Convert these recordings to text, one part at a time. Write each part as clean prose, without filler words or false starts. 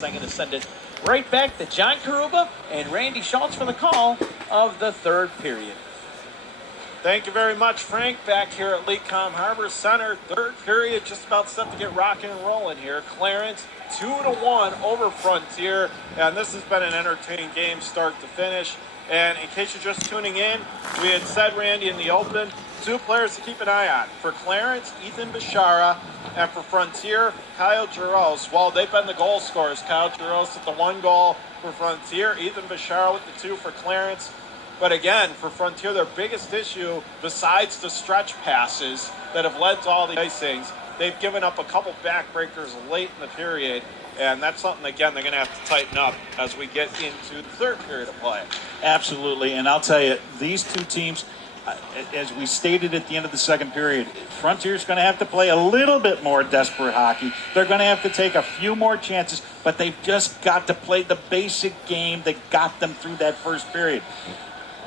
I'm going to send it right back to John Carubba and Randy Schultz for the call of the third period. Thank you very much, Frank. Back here at LeCom HarborCenter, third period, just about set to get rocking and rolling here. Clarence 2-1 over Frontier, and this has been an entertaining game start to finish. And in case you're just tuning in, we had said, Randy, in the open, two players to keep an eye on. For Clarence, Ethan Bishara, and for Frontier, Kyle Giros. Well, they've been the goal scorers. Kyle Giros with the 1 goal for Frontier, Ethan Bishara with the 2 for Clarence. But again, for Frontier, their biggest issue, besides the stretch passes that have led to all the icings, they've given up a couple backbreakers late in the period. And that's something, again, they're going to have to tighten up as we get into the third period of play. Absolutely. And I'll tell you, these two teams, as we stated at the end of the second period, Frontier's going to have to play a little bit more desperate hockey. They're going to have to take a few more chances, but they've just got to play the basic game that got them through that first period.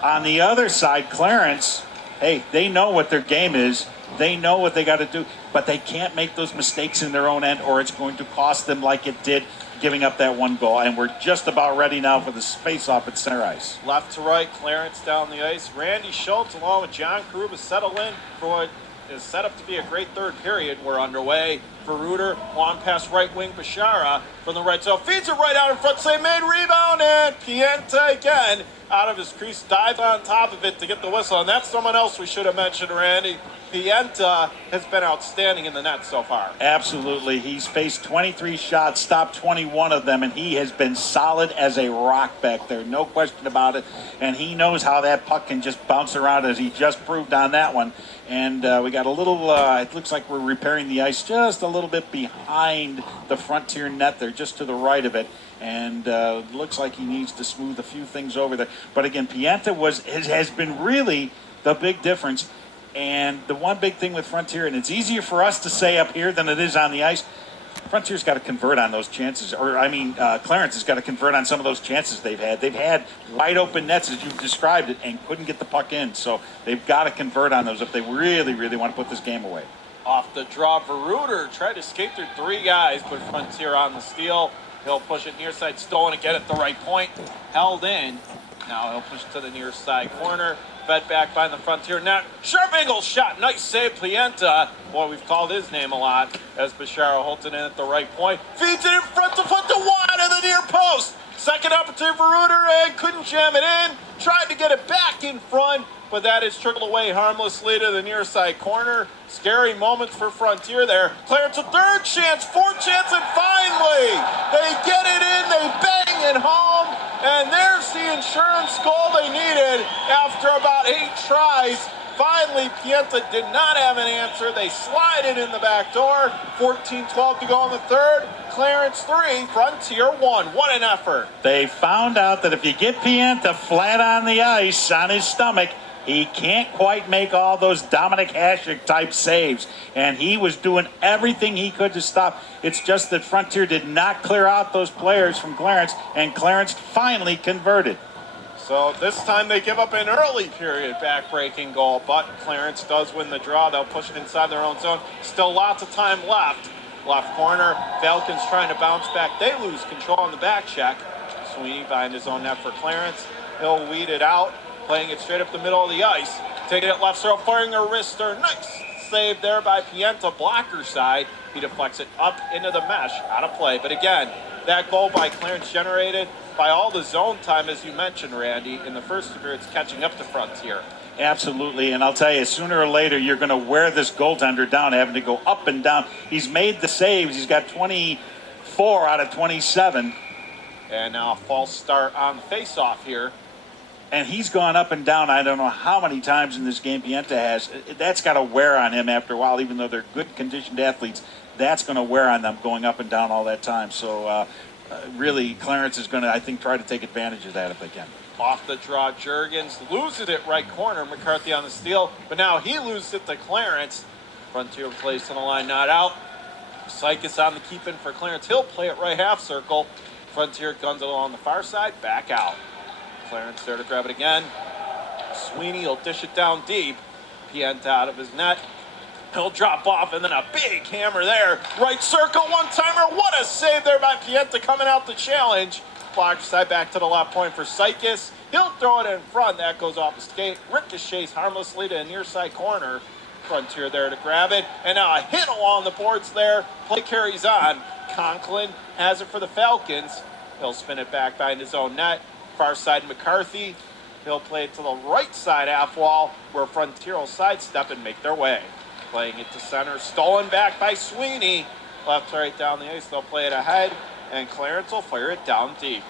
On the other side, Clarence, hey, they know what their game is. They know what they got to do, but they can't make those mistakes in their own end or it's going to cost them like it did giving up that 1 goal. And we're just about ready now for the face-off at center ice. Left to right, Clarence down the ice. Randy Schultz along with John Carubba settle in for what is set up to be a great third period. We're underway. For Reuter, long pass right wing, Bishara from the right zone. Feeds it right out in front, save made, rebound, and Pienta again out of his crease, dives on top of it to get the whistle. And that's someone else we should have mentioned, Randy. Pienta has been outstanding in the net so far. Absolutely. He's faced 23 shots, stopped 21 of them, and he has been solid as a rock back there. No question about it. And he knows how that puck can just bounce around, as he just proved on that one. And we got a little, it looks like we're repairing the ice just a little bit behind the Frontier net there, just to the right of it. And looks like he needs to smooth a few things over there. But again, Pienta has been really the big difference. And the one big thing with Frontier, and it's easier for us to say up here than it is on the ice, Frontier's got to convert on those chances. Clarence has got to convert on some of those chances they've had. They've had wide open nets, as you've described it, and couldn't get the puck in. So they've got to convert on those if they really, really want to put this game away. Off the draw for Reuter, tried to escape through 3 guys, but Frontier on the steal. He'll push it near side, stolen again at the right point, held in. Now he'll push to the near side corner. Fed back by the Frontier net. Sharp angle shot. Nice save, Pienta. Boy, we've called his name a lot as Bishara holds it in at the right point. Feeds it in front to wide of the near post. Second opportunity for Reuter and couldn't jam it in. Tried to get it back in front, but that is trickled away harmlessly to the near side corner. Scary moments for Frontier there. Clarence a third chance, 4th chance, and finally they get it in, they bang it home, and there's the insurance goal they needed after about 8 tries. Finally, Pienta did not have an answer. They slide it in the back door. 14-12 to go in the third. Clarence 3, Frontier 1. What an effort. They found out that if you get Pienta flat on the ice, on his stomach, he can't quite make all those Dominic Hasek type saves. And he was doing everything he could to stop. It's just that Frontier did not clear out those players from Clarence, and Clarence finally converted. So this time they give up an early period back-breaking goal, but Clarence does win the draw. They'll push it inside their own zone. Still lots of time left. Left corner, Falcons trying to bounce back. They lose control on the back check. Sweeney behind his own net for Clarence. He'll weed it out, playing it straight up the middle of the ice. Taking it left circle, firing a wrister. Nice save there by Pienta, blocker side. He deflects it up into the mesh, out of play. But again, that goal by Clarence generated by all the zone time, as you mentioned, Randy, in the first period, it's catching up to Frontier. Absolutely, and I'll tell you, sooner or later, you're going to wear this goaltender down, having to go up and down. He's made the saves. He's got 24 out of 27. And now a false start on the face-off here. And he's gone up and down, I don't know how many times in this game Pienta has. That's got to wear on him after a while, even though they're good conditioned athletes. That's going to wear on them going up and down all that time. So really, Clarence is going to, I think, try to take advantage of that if they can. Off the draw, Jurgens loses it right corner. McCarthy on the steal, but now he loses it to Clarence. Frontier plays to the line, not out. Sykes on the keep-in for Clarence. He'll play it right half circle. Frontier guns it along the far side, back out. Clarence there to grab it again. Sweeney will dish it down deep. Pienta out of his net. He'll drop off, and then a big hammer there. Right circle, one-timer. What a save there by Pienta coming out the challenge. Blocked side back to the left point for Sykes. He'll throw it in front. That goes off the skate. Ricochets harmlessly to the near side corner. Frontier there to grab it. And now a hit along the boards there. Play carries on. Conklin has it for the Falcons. He'll spin it back behind his own net. Far side McCarthy. He'll play it to the right side half wall where Frontier will sidestep and make their way. Playing it to center. Stolen back by Sweeney. Left right down the ice. They'll play it ahead. And Clarence will fire it down deep.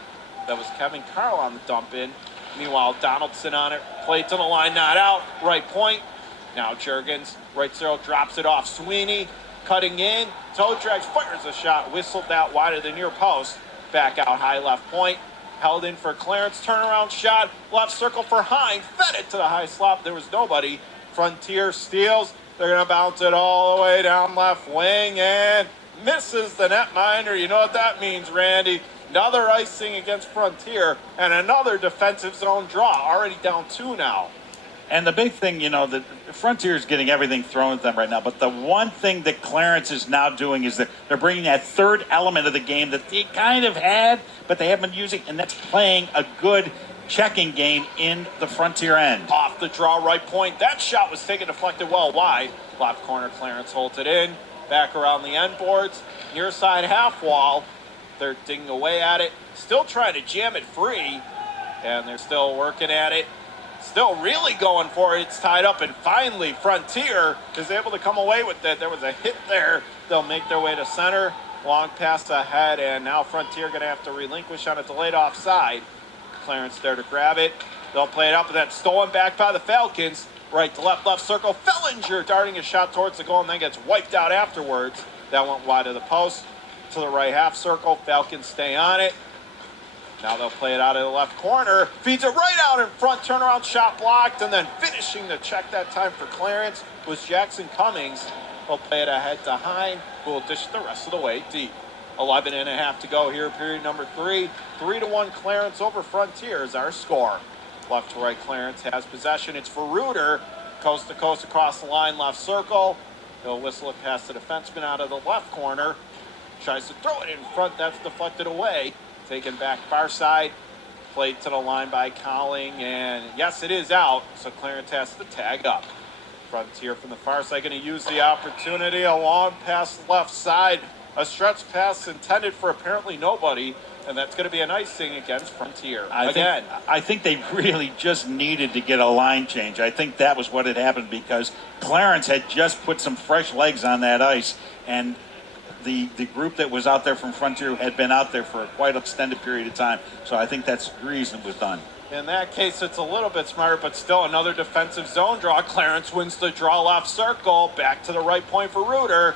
That was Kevin Carl on the dump in. Meanwhile, Donaldson on it. Played to the line, not out. Right point. Now Jurgens. Right zero drops it off. Sweeney cutting in. Toe drags, fires a shot. Whistled that wide of the near post. Back out high left point. Held in for Clarence. Turnaround shot. Left circle for Hine. Fed it to the high slot. There was nobody. Frontier steals. They're going to bounce it all the way down left wing and misses the netminder. You know what that means, Randy. Another icing against Frontier and another defensive zone draw. Already down 2 now. And the big thing, the Frontier is getting everything thrown at them right now. But the one thing that Clarence is now doing is that they're bringing that third element of the game that they kind of had, but they haven't been using, and that's playing a good checking game in the Frontier end. Off the draw, right point. That shot was taken, deflected well wide. Left corner, Clarence holds it in. Back around the end boards. Near side half wall. They're digging away at it. Still trying to jam it free. And they're still working at it. Still really going for it. It's tied up. And finally, Frontier is able to come away with it. There was a hit there. They'll make their way to center. Long pass ahead. And now Frontier going to have to relinquish on a delayed offside. Clarence there to grab it. They'll play it up, and that's stolen back by the Falcons. Right to left, left circle. Fellinger darting a shot towards the goal and then gets wiped out afterwards. That went wide of the post to the right half circle. Falcons stay on it. Now they'll play it out of the left corner. Feeds it right out in front. Turnaround shot blocked, and then finishing the check that time for Clarence was Jackson Cummings. They'll play it ahead to Hine, who will dish it the rest of the way deep. 11.5 to go here, period number 3. 3-1 Clarence over Frontier is our score. Left to right, Clarence has possession. It's for Reuter. Coast to coast across the line, left circle. He'll whistle it past the defenseman out of the left corner. Tries to throw it in front. That's deflected away. Taken back far side. Played to the line by Colling. And yes, it is out. So Clarence has to tag up. Frontier from the far side going to use the opportunity. A long pass left side. A stretch pass intended for apparently nobody, and that's going to be a nice thing against Frontier. I think they really just needed to get a line change. I think that was what had happened because Clarence had just put some fresh legs on that ice, and the group that was out there from Frontier had been out there for a quite extended period of time. So I think that's the reason it was done. In that case, it's a little bit smarter, but still another defensive zone draw. Clarence wins the draw left circle. Back to the right point for Reuter.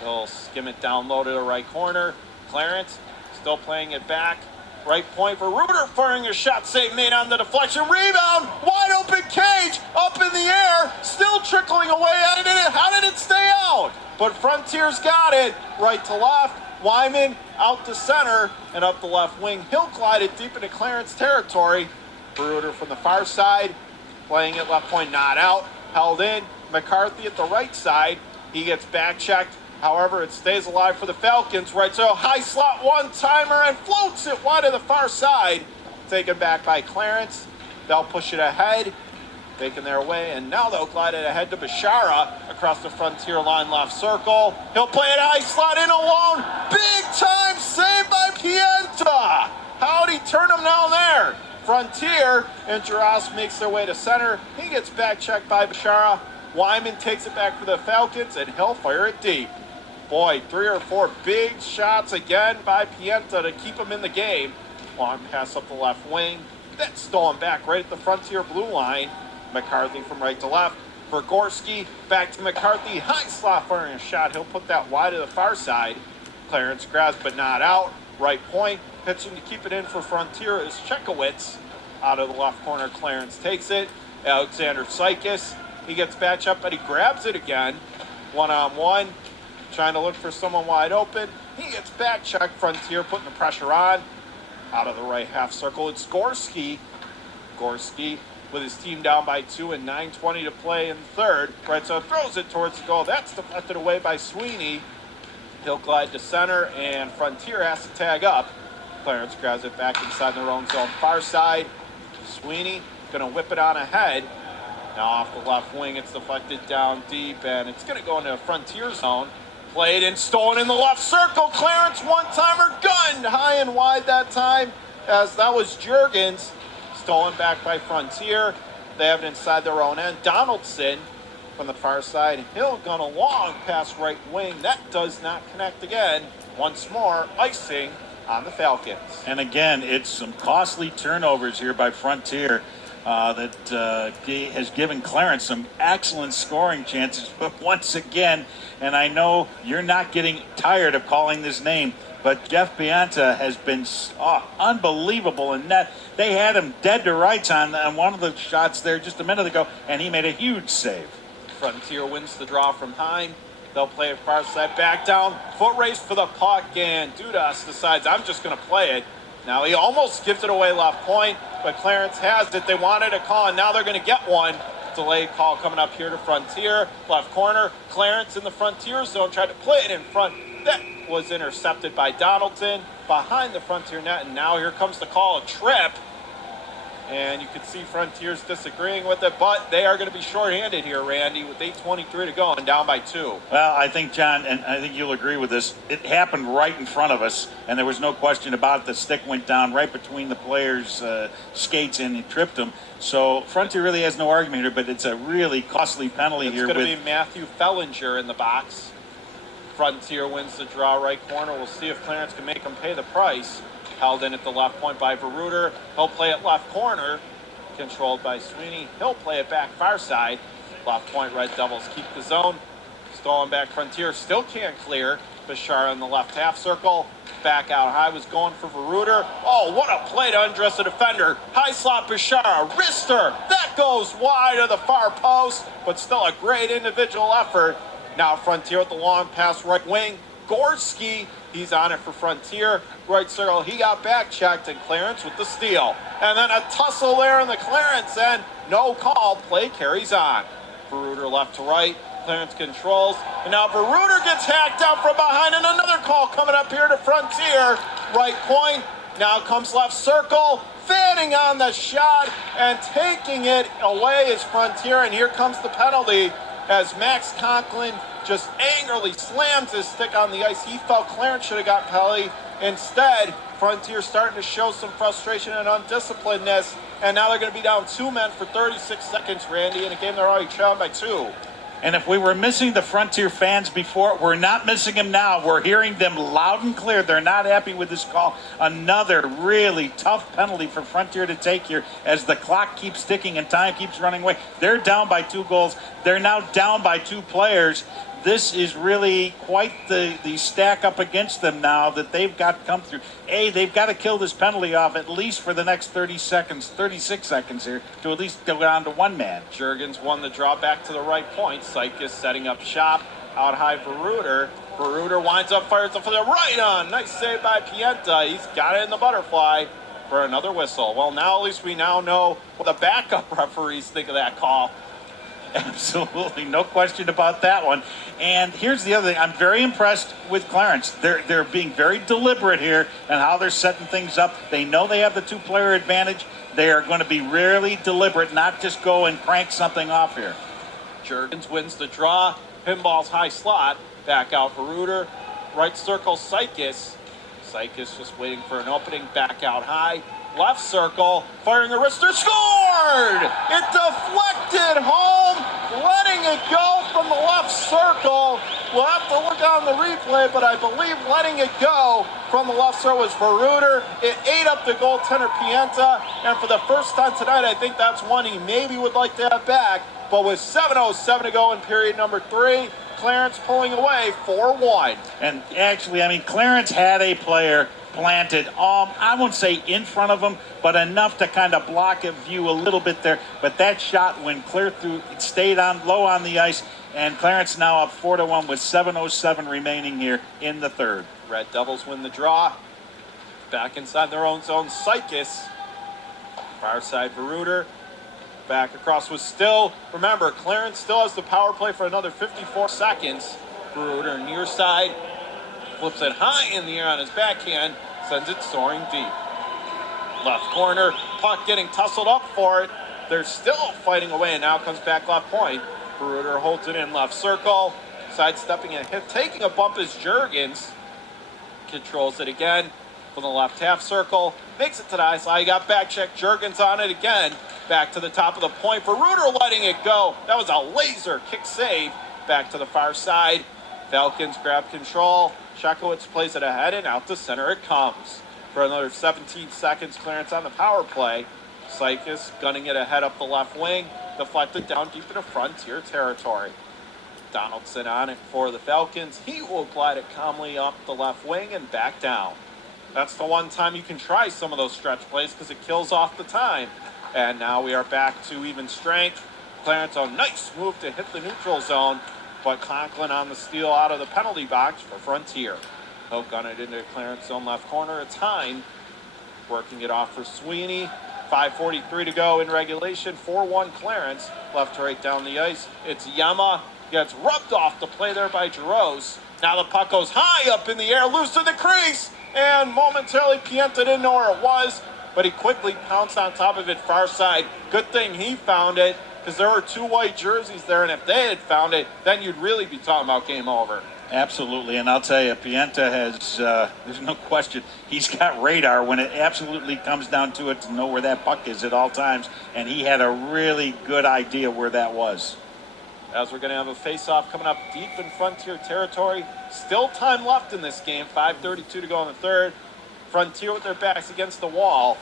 He'll skim it down low to the right corner. Clarence still playing it back. Right point for Reuter, firing a shot save made on the deflection. Rebound, wide open cage, up in the air, still trickling away. How did it stay out? But Frontier's got it. Right to left, Wyman out to center and up the left wing. He'll glide it deep into Clarence territory. Reuter from the far side, playing it left point, not out. Held in, McCarthy at the right side. He gets back checked. However, it stays alive for the Falcons. Right, so high slot one-timer and floats it wide of the far side. Taken back by Clarence. They'll push it ahead, making their way, and now they'll glide it ahead to Bashara across the Frontier line left circle. He'll play it high slot in alone. Big time save by Pienta. How'd he turn him down there? Frontier and Jaros makes their way to center. He gets back checked by Bashara. Wyman takes it back for the Falcons, and he'll fire it deep. Boy, 3 or 4 big shots again by Pienta to keep him in the game. Long pass up the left wing. That's stolen back right at the Frontier blue line. McCarthy from right to left. For Gorski, back to McCarthy. High slot firing a shot. He'll put that wide to the far side. Clarence grabs but not out. Right point. Pitching to keep it in for Frontier is Chekowitz. Out of the left corner, Clarence takes it. Alexander Sykes. He gets back up, but he grabs it again. One-on-one. Trying to look for someone wide open. He gets back checked. Frontier putting the pressure on. Out of the right half circle, it's Gorski. Gorski with his team down by 2 and 9:20 to play in the third. Right, so throws it towards the goal. That's deflected away by Sweeney. He'll glide to center, and Frontier has to tag up. Clarence grabs it back inside their own zone. Far side, Sweeney going to whip it on ahead. Now off the left wing, it's deflected down deep, and it's going to go into a Frontier zone. Played and stolen in the left circle. Clarence one-timer gunned high and wide that time, as that was Juergens. Stolen back by Frontier. They have it inside their own end. Donaldson from the far side. Hill going a long pass right wing. That does not connect again. Once more, icing on the Falcons. And again, it's some costly turnovers here by Frontier that has given Clarence some excellent scoring chances. But once again, and I know you're not getting tired of calling this name, but Jeff Pianta has been unbelievable in net. They had him dead to rights on one of the shots there just a minute ago, and he made a huge save. Frontier wins the draw from Heim. They'll play it far side, back down, foot race for the puck, and Dudas decides, I'm just going to play it. Now he almost gives it away left point, but Clarence has it. They wanted a call, and now they're going to get one. Delayed call coming up here to Frontier. Left corner, Clarence in the Frontier zone, tried to play it in front. That was intercepted by Donaldson behind the Frontier net, and now here comes the call, a trip. And you can see Frontiers disagreeing with it, but they are going to be shorthanded here, Randy, with 8:23 to go and down by 2. Well, I think, John, and I think you'll agree with this, it happened right in front of us, and there was no question about it. The stick went down right between the players' skates and it tripped them. So Frontier really has no argument here, but it's a really costly penalty here. It's going to be Matthew Fellinger in the box. Frontier wins the draw right corner. We'll see if Clarence can make him pay the price. Held in at the left point by Veruter. He'll play it left corner. Controlled by Sweeney. He'll play it back far side. Left point, Red Devils keep the zone. Stolen back Frontier. Still can't clear. Bashar in the left half circle. Back out high was going for Veruter. Oh, what a play to undress a defender. High slot Bashar. Wrister. That goes wide of the far post. But still a great individual effort. Now Frontier with the long pass right wing. Gorski, he's on it for Frontier. Right circle, he got back checked, and Clarence with the steal. And then a tussle there in the Clarence end. No call, play carries on. Veruter left to right, Clarence controls. And now Veruter gets hacked out from behind, and another call coming up here to Frontier. Right point, now comes left circle. Fanning on the shot and taking it away is Frontier, and here comes the penalty as Max Conklin just angrily slams his stick on the ice. He felt Clarence should have got penalty. Instead, Frontier starting to show some frustration and undisciplinedness, and now they're going to be down 2 men for 36 seconds, Randy, in a game they're already trailing by 2. And if we were missing the Frontier fans before, we're not missing them now. We're hearing them loud and clear. They're not happy with this call. Another really tough penalty for Frontier to take here as the clock keeps ticking and time keeps running away. They're down by 2 goals. They're now down by 2 players. This is really quite the stack up against them now that they've got to come through. They've got to kill this penalty off at least for the next 36 seconds here to at least go down to 1 man. Juergens won the draw back to the right point. Sykes setting up shop. Out high Veruter. Veruter winds up, fires up for the right on. Nice save by Pienta. He's got it in the butterfly for another whistle. Well, now at least we now know what the backup referees think of that call. Absolutely, no question about that one. And here's the other thing. I'm very impressed with Clarence. They're being very deliberate here and how they're setting things up. They know they have the 2-player advantage. They are going to be really deliberate, not just go and crank something off here. Juergens wins the draw. Pinball's high slot. Back out for Reuter. Right circle, Sykes. Sykes just waiting for an opening. Back out high. Left circle, firing a wrister, scored! It deflected home, letting it go from the left circle. We'll have to look on the replay, but I believe letting it go from the left circle was Veruter. It ate up the goaltender Pienta, and for the first time tonight, I think that's one he maybe would like to have back. But with 7:07 to go in period number 3, Clarence pulling away 4-1. And actually, I mean, Clarence had a player planted, I won't say in front of him, but enough to kind of block a view a little bit there. But that shot went clear through, it stayed on low on the ice, and Clarence now up 4-1 with 7:07 remaining here in the third. Red Devils win the draw. Back inside their own zone, Sykes. Far side Veruter. Back across was still, remember, Clarence still has the power play for another 54 seconds. Baruder near side, flips it high in the air on his backhand, sends it soaring deep. Left corner, puck getting tussled up for it. They're still fighting away, and now comes back left point. Baruder holds it in left circle, sidestepping a hit, taking a bump as Jurgens controls it again from the left half circle, makes it to the ice line. He got back check, Jurgens on it again, back to the top of the point. Baruder letting it go. That was a laser kick save. Back to the far side. Falcons grab control. Chekowicz plays it ahead, and out to center it comes. For another 17 seconds, Clarence on the power play. Sykes gunning it ahead up the left wing, deflected down deep into Frontier territory. Donaldson on it for the Falcons. He will glide it calmly up the left wing and back down. That's the one time you can try some of those stretch plays because it kills off the time. And now we are back to even strength. Clarence, a nice move to hit the neutral zone, but Conklin on the steal out of the penalty box for Frontier. He'll gun it into Clarence zone left corner. It's Hine working it off for Sweeney. 5:43 to go in regulation. 4-1 Clarence. Left to right down the ice. It's Yama. Gets rubbed off the play there by Jaros. Now the puck goes high up in the air, loose to the crease, and momentarily Pienta didn't know where it was, but he quickly pounced on top of it far side. Good thing he found it, because there were two white jerseys there, and if they had found it, then you'd really be talking about game over. Absolutely, and I'll tell you, Pienta has, there's no question, he's got radar when it absolutely comes down to it to know where that puck is at all times, and he had a really good idea where that was. As we're going to have a face-off coming up deep in Frontier territory. Still time left in this game, 5:32 to go in the third. Frontier with their backs against the wall.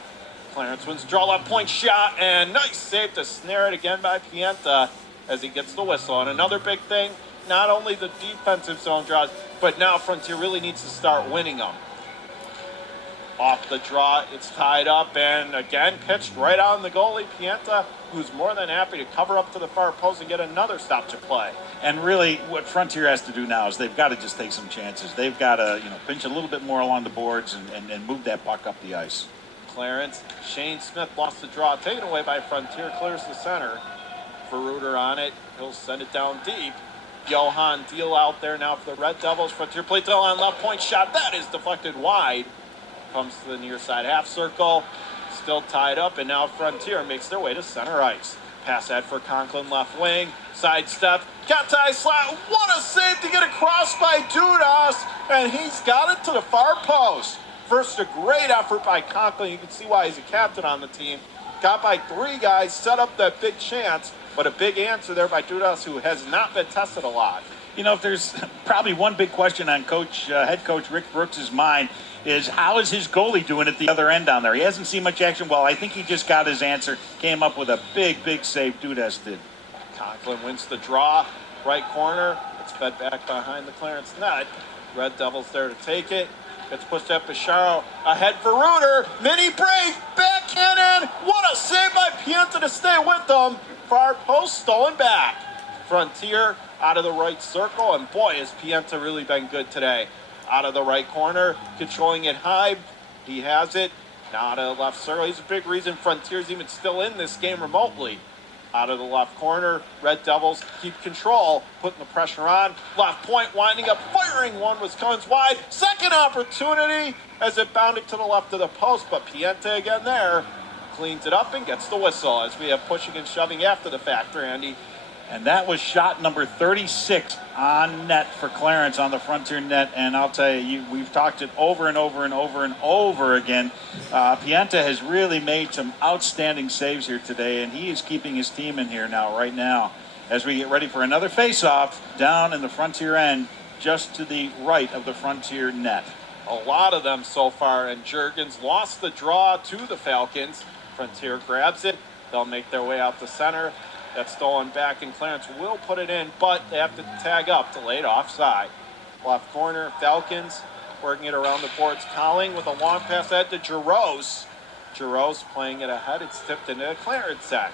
Clarence wins draw left point shot, and nice save to snare it again by Pienta as he gets the whistle. And another big thing, not only the defensive zone draws, but now Frontier really needs to start winning them. Off the draw, it's tied up, and again pitched right on the goalie, Pienta, who's more than happy to cover up to the far post and get another stop to play. And really, what Frontier has to do now is they've got to just take some chances. They've got to, pinch a little bit more along the boards and move that puck up the ice. Clarence, Shane Smith lost the draw, taken away by Frontier, clears the center. Baruder on it, he'll send it down deep. Johan Deal out there now for the Red Devils. Frontier play till on left point shot, that is deflected wide. Comes to the near side half circle, still tied up, and now Frontier makes their way to center ice. Pass ahead for Conklin left wing, sidestep, got to ice slot, what a save to get across by Dudas, and he's got it to the far post. First, a great effort by Conklin, you can see why he's a captain on the team. Got by three guys, set up that big chance, but a big answer there by Dudas, who has not been tested a lot. If there's probably one big question on head coach Rick Brooks' mind, is how is his goalie doing at the other end down there? He hasn't seen much action. Well, I think he just got his answer. Came up with a big save. Dudas did. Conklin wins the draw. Right corner. It's fed back behind the Clarence net. Red Devils there to take it. Gets pushed up Bicharo. Ahead for Reuter. Mini break. Backhand in. What a save by Pienta to stay with them. Far post stolen back. Frontier out of the right circle. And boy, has Pienta really been good today. Out of the right corner, controlling it high. He has it. Now out of the left circle. He's a big reason Frontier's even still in this game remotely. Out of the left corner, Red Devils keep control, putting the pressure on. Left point, winding up, firing one was Cohen's wide. Second opportunity as it bounded to the left of the post, but Pienta again there cleans it up and gets the whistle as we have pushing and shoving after the fact, Randy. And that was shot number 36 on net for Clarence on the Frontier net. And I'll tell you, we've talked it over and over and over and over again. Pienta has really made some outstanding saves here today, and he is keeping his team in here now, right now, as we get ready for another face-off down in the Frontier end, just to the right of the Frontier net. A lot of them so far, and Jurgens lost the draw to the Falcons. Frontier grabs it. They'll make their way out the center. That's stolen back, and Clarence will put it in, but they have to tag up, delayed offside. Left corner, Falcons working it around the boards. Colling with a long pass ahead to Jaros. Jaros playing it ahead. It's tipped into the Clarence set.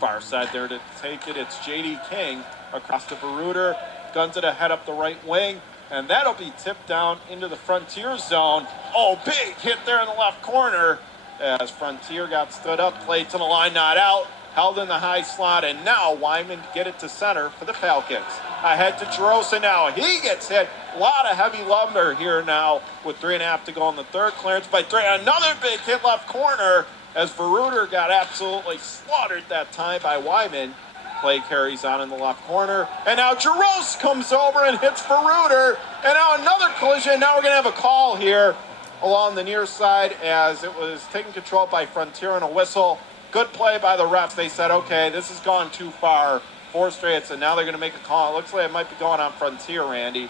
Far side there to take it. It's J.D. King across the Baruder. Guns it ahead up the right wing, and that'll be tipped down into the Frontier zone. Oh, big hit there in the left corner. as Frontier got stood up, played to the line, not out, held in the high slot, and now Wyman get it to center for the Falcons. Ahead to Jerosa now. He gets hit. A lot of heavy lumber here now with 3.5 to go in the third. Clarence by 3. Another big hit left corner as Veruter got absolutely slaughtered that time by Wyman. Play carries on in the left corner. And now Jerosa comes over and hits Veruter. And now another collision. Now we're going to have a call here along the near side as it was taken control by Frontier and a whistle. Good play by the refs. They said, okay, this has gone too far. 4 straight, and now they're going to make a call. It looks like it might be going on Frontier, Randy.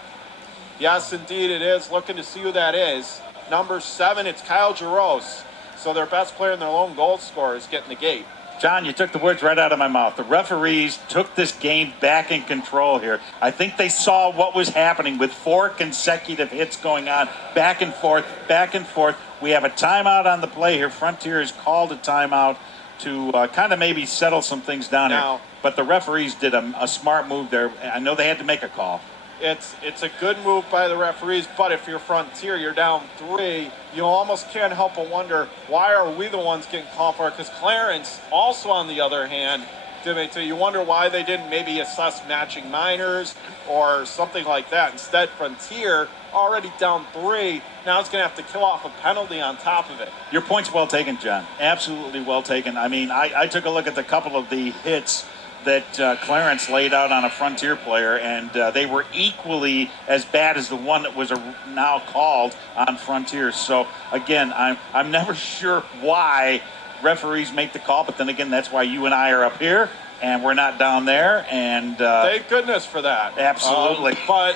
Yes, indeed it is. Looking to see who that is. Number 7, it's Kyle Jerosa. So their best player and their lone goal scorer is getting the gate. John, you took the words right out of my mouth. The referees took this game back in control here. I think they saw what was happening with 4 consecutive hits going on, back and forth, back and forth. We have a timeout on the play here. Frontier has called a timeout to kind of maybe settle some things down here. But the referees did a smart move there. I know they had to make a call. It's a good move by the referees, but if you're Frontier, you're down 3, you almost can't help but wonder, why are we the ones getting called for it? Because Clarence, also on the other hand, you wonder why they didn't maybe assess matching minors or something like that. Instead, Frontier, already down 3, now it's going to have to kill off a penalty on top of it. Your point's well taken, John. Absolutely well taken. I mean, I took a look at the couple of the hits that Clarence laid out on a Frontier player, and they were equally as bad as the one that was now called on Frontier. So, again, I'm never sure why referees make the call, but then again, that's why you and I are up here, and we're not down there. And thank goodness for that. Absolutely. But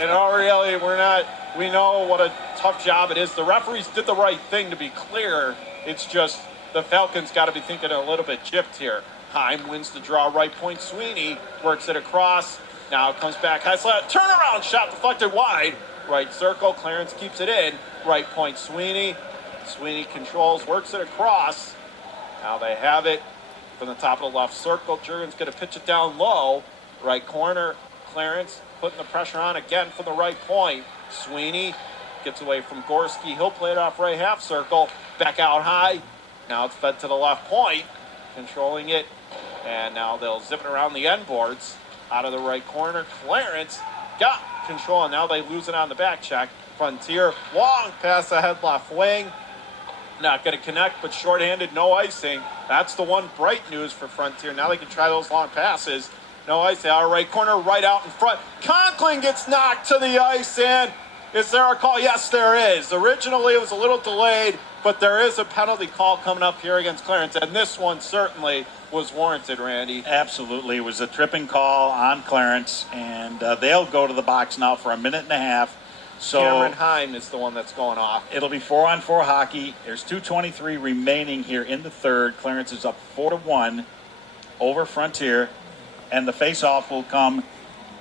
in all reality, we know what a tough job it is. The referees did the right thing, to be clear. It's just the Falcons got to be thinking a little bit gypped here. Heim wins the draw, right point. Sweeney works it across. Now it comes back high slot. Turnaround shot deflected wide. Right circle. Clarence keeps it in. Right point. Sweeney. Sweeney controls, works it across. Now they have it from the top of the left circle. Jurgen's going to pitch it down low. Right corner. Clarence putting the pressure on again from the right point. Sweeney gets away from Gorski. He'll play it off right half circle. Back out high. Now it's fed to the left point. Controlling it. And now they'll zip it around the end boards. Out of the right corner. Clarence got control, and now they lose it on the back check. Frontier, long pass ahead left wing. Not going to connect, but shorthanded, no icing. That's the one bright news for Frontier. Now they can try those long passes. No icing. Out of right corner, right out in front. Conklin gets knocked to the ice, and is there a call? Yes, there is. Originally, it was a little delayed, but there is a penalty call coming up here against Clarence, and this one certainly was warranted, Randy. Absolutely. It was a tripping call on Clarence, and they'll go to the box now for 1.5 minutes. So Cameron Heim is the one that's going off. It'll be 4-on-4 hockey. There's 2:23 remaining here in the third. Clarence is up 4-1 over Frontier, and the face-off will come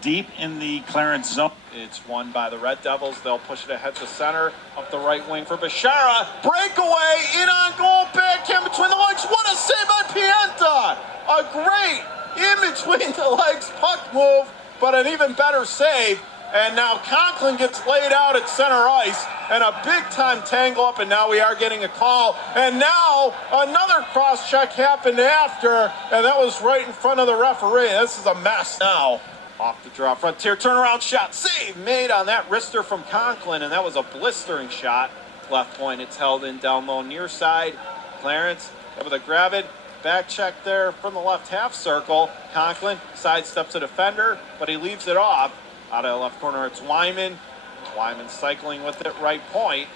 deep in the Clarence zone. It's won by the Red Devils. They'll push it ahead to center, up the right wing for Bashara. Breakaway, in on goal, backhand between the legs. What a save by Pienta! A great in-between the legs puck move, but an even better save. And now Conklin gets laid out at center ice, and a big-time tangle up, and now we are getting a call. And now another cross-check happened after, and that was right in front of the referee. This is a mess now. Off the draw, Frontier turnaround shot. Save made on that wrister from Conklin, and that was a blistering shot. Left point, it's held in down low near side. Clarence able to grab it. Back check there from the left half circle. Conklin sidesteps a defender, but he leaves it off. Out of the left corner, it's Wyman. Wyman cycling with it, right point.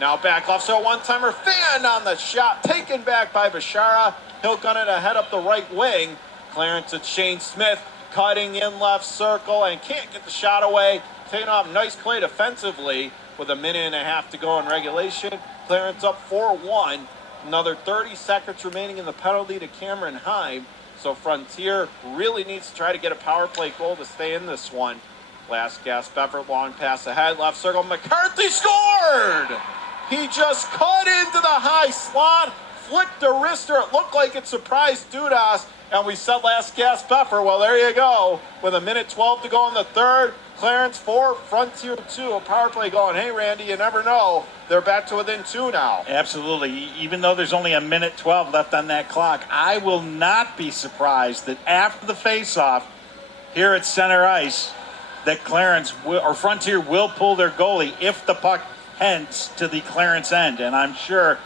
Now back off, so a one-timer fan on the shot. Taken back by Bashara. He'll gun it ahead up the right wing. Clarence, it's Shane Smith. Cutting in left circle and can't get the shot away. Taking off, nice play defensively with 1.5 minutes to go in regulation. Clarence up 4-1. Another 30 seconds remaining in the penalty to Cameron Heim. So Frontier really needs to try to get a power play goal to stay in this one. Last gasp effort, long pass ahead, left circle. McCarthy scored! He just cut into the high slot, flicked a wrister. It looked like it surprised Dudas. And we said last gasp effort. Well, there you go. With 1:12 to go in the third, Clarence 4, Frontier 2. A power play going, hey, Randy, you never know. They're back to within 2 now. Absolutely. Even though there's only a minute 12 left on that clock, I will not be surprised that after the face-off here at center ice, that Clarence or Frontier will pull their goalie if the puck heads to the Clarence end. And I'm sure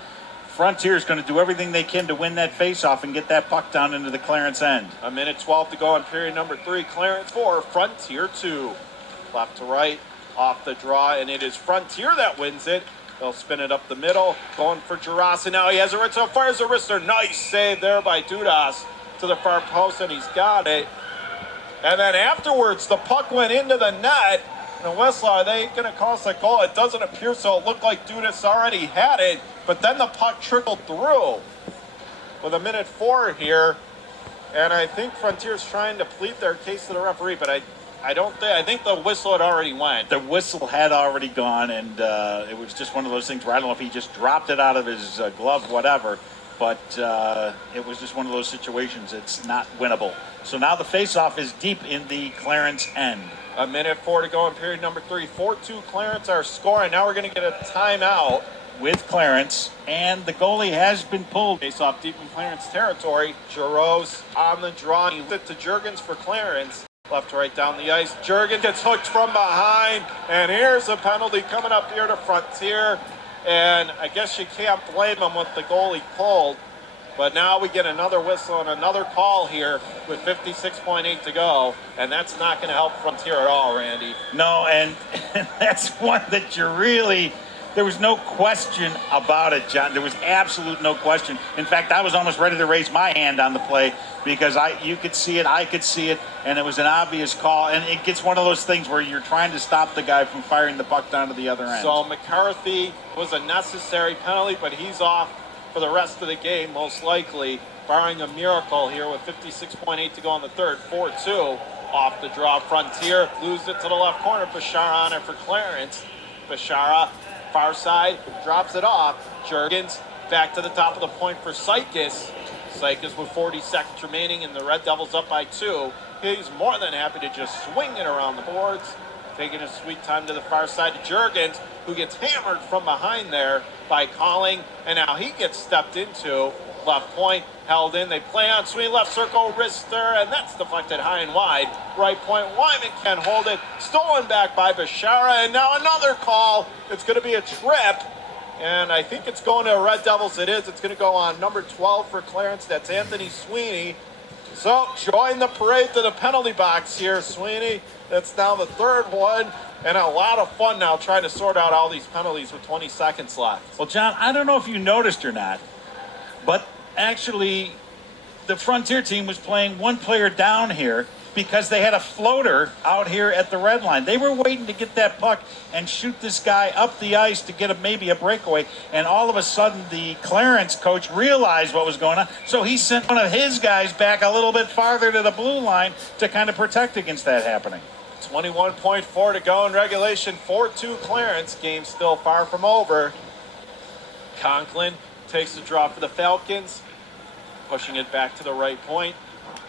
Frontier is going to do everything they can to win that face-off and get that puck down into the Clarence end. A minute 12 to go in period number 3. Clarence 4, Frontier 2. Left to right, off the draw, and it is Frontier that wins it. They'll spin it up the middle, going for Jarasa. Now he has a wrist, fires a wrister. Nice save there by Dudas to the far post, and he's got it. And then afterwards, the puck went into the net. And Westlaw, are they going to cost a goal? It doesn't appear so. It looked like Dudas already had it, but then the puck trickled through with a minute 4 here. And I think Frontier's trying to plead their case to the referee, but I think the whistle had already went. The whistle had already gone, and it was just one of those things where I don't know if he just dropped it out of his glove, whatever, but it was just one of those situations. It's not winnable. So now the faceoff is deep in the Clarence end. A minute 4 to go in period number 3. 4-2 Clarence are scoring. Now we're going to get a timeout with Clarence, and the goalie has been pulled. Face off deep in Clarence territory. Giroux on the draw. He hit to Juergens for Clarence. Left to right down the ice. Juergens gets hooked from behind, and here's a penalty coming up here to Frontier. And I guess you can't blame him with the goalie pulled. But now we get another whistle and another call here with 56.8 to go. And that's not going to help Frontier at all, Randy. No, and that's one that you really... There was no question about it, John. There was absolute no question. In fact, I was almost ready to raise my hand on the play because you could see it, I could see it, and it was an obvious call. And it gets one of those things where you're trying to stop the guy from firing the puck down to the other end. So McCarthy was a necessary penalty, but he's off for the rest of the game, most likely, barring a miracle here with 56.8 to go in the third. 4-2 off the draw. Frontier loses it to the left corner. Bashara on it for Clarence. Bashara, far side, drops it off. Juergens back to the top of the point for Sykes. Sykes with 40 seconds remaining, and the Red Devils up by 2. He's more than happy to just swing it around the boards. Taking a sweet time to the far side to Juergens, who gets hammered from behind there by Calling, and now he gets stepped into. Left point, held in. They play on swing, left circle, wrister, and that's deflected high and wide. Right point, Wyman can hold it. Stolen back by Bashara, and now another call. It's going to be a trip, and I think it's going to Red Devils. It is. It's going to go on number 12 for Clarence. That's Anthony Sweeney. So join the parade to the penalty box here, Sweeney. That's now the third one, and a lot of fun now trying to sort out all these penalties with 20 seconds left. Well, John, I don't know if you noticed or not, but actually the Frontier team was playing one player down here because they had a floater out here at the red line. They were waiting to get that puck and shoot this guy up the ice to get maybe a breakaway, and all of a sudden the Clarence coach realized what was going on, so he sent one of his guys back a little bit farther to the blue line to kind of protect against that happening. 21.4 to go in regulation. 4-2 Clarence. Game still far from over. Conklin takes the draw for the Falcons, pushing it back to the right point.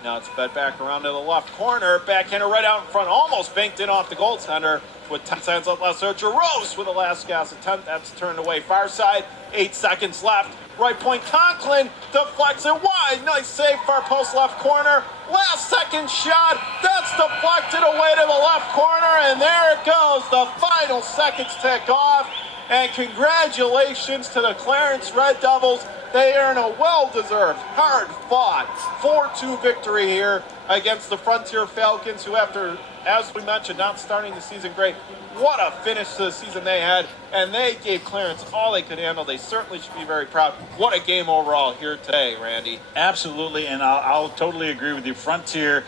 Now it's fed back around to the left corner. Backhander right out in front, almost banked in off the goaltender with 10 seconds left. So Giroux with the last gas attempt. That's turned away far side. 8 seconds left. Right point, Conklin deflects it wide. Nice save, far post left corner. Last second shot. That's deflected away to the left corner. And there it goes. The final seconds tick off. And congratulations to the Clarence Red Devils. They earn a well-deserved, hard-fought 4-2 victory here against the Frontier Falcons, who after, as we mentioned, not starting the season great, what a finish to the season they had, and they gave Clarence all they could handle. They certainly should be very proud. What a game overall here today, Randy. Absolutely, and I'll totally agree with you. Frontier,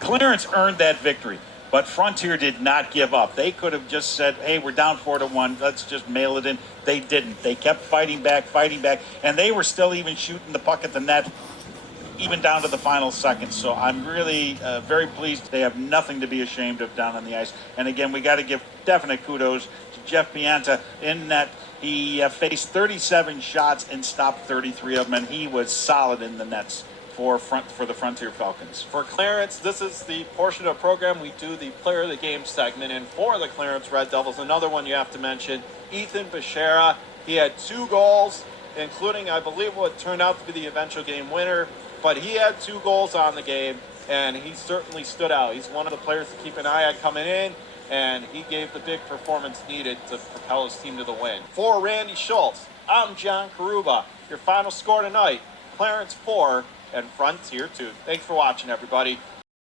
Clarence earned that victory. But Frontier did not give up. They could have just said, hey, we're down 4-1. Let's just mail it in. They didn't. They kept fighting back, and they were still even shooting the puck at the net, even down to the final seconds. So I'm really very pleased. They have nothing to be ashamed of down on the ice. And again, we got to give definite kudos to Jeff Pianta in that he faced 37 shots and stopped 33 of them, and he was solid in the nets for the Frontier Falcons. For Clarence, this is the portion of the program we do the player of the game segment. And for the Clarence Red Devils, another one you have to mention, Ethan Bechara. He had 2 goals, including, I believe, what turned out to be the eventual game winner. But he had 2 goals on the game, and he certainly stood out. He's one of the players to keep an eye on coming in, and he gave the big performance needed to propel his team to the win. For Randy Schultz, I'm John Carubba. Your final score tonight, Clarence 4 and Frontier 2. Thanks for watching, everybody.